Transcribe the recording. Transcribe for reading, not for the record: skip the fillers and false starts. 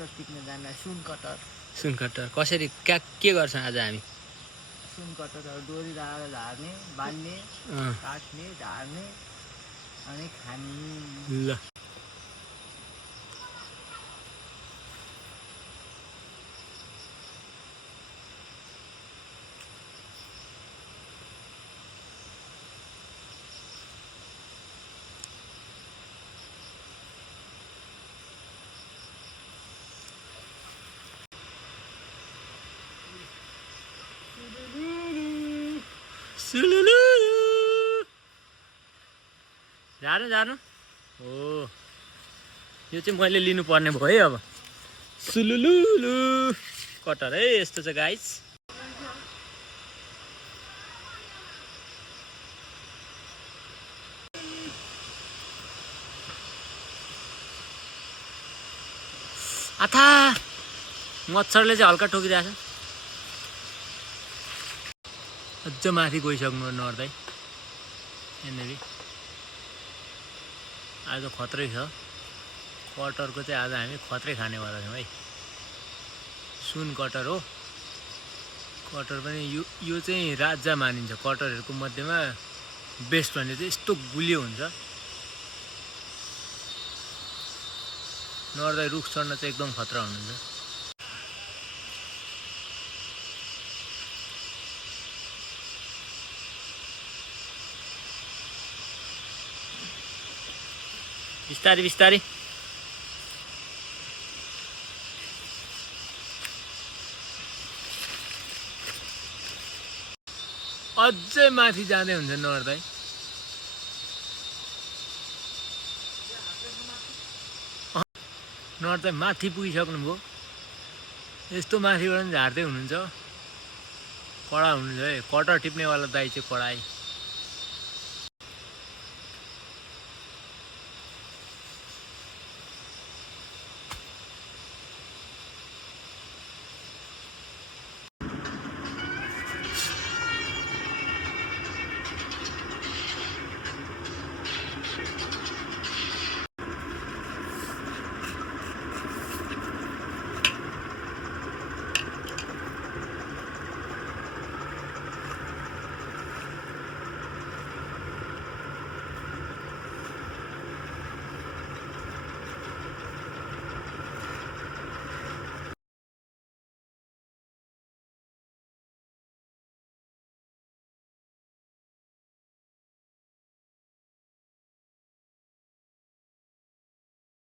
cutter टिप्न जान्न सुन cutter कसरी के गर्छ आज हामी सुन कटरहरू डोरी लगाएर झार्ने बान्ने काट्ने झार्ने अनि खाने ल झार्नु हो यो चाहिँ मैले लिनुपर्ने भयो है अब सुलुलुलु कटर है यस्तो छ गाइस आथा मच्छरले चाहिँ हल्का ठोकिरहेछ अझ माथि गइसक्नु नर्दै यहाँनिर आज खत्रै छ कटरको चाहिँ आज हामी खत्रै खानेवाला छौँ है सुन कटर हो कटर पनि यो चाहिँ राजा मानिन्छ कटरहरूको मध्येमा बेस्ट भन्ने चाहिँ यस्तो गुलियो हुन्छ नर्दै रुख चढ्न चाहिँ एकदम खतरा हुनुहुन्छ बिस्तारी बिस्तारी अझै माथि जाँदै हुन्छ नर्दै नर्दै माथि पुगिसक्नुभयो यस्तो माथिबाट पनि झार्दै हुनुहुन्छ कडा हुनुहुन्छ है कटर टिप्नेवाला दाइ चाहिँ कडाइ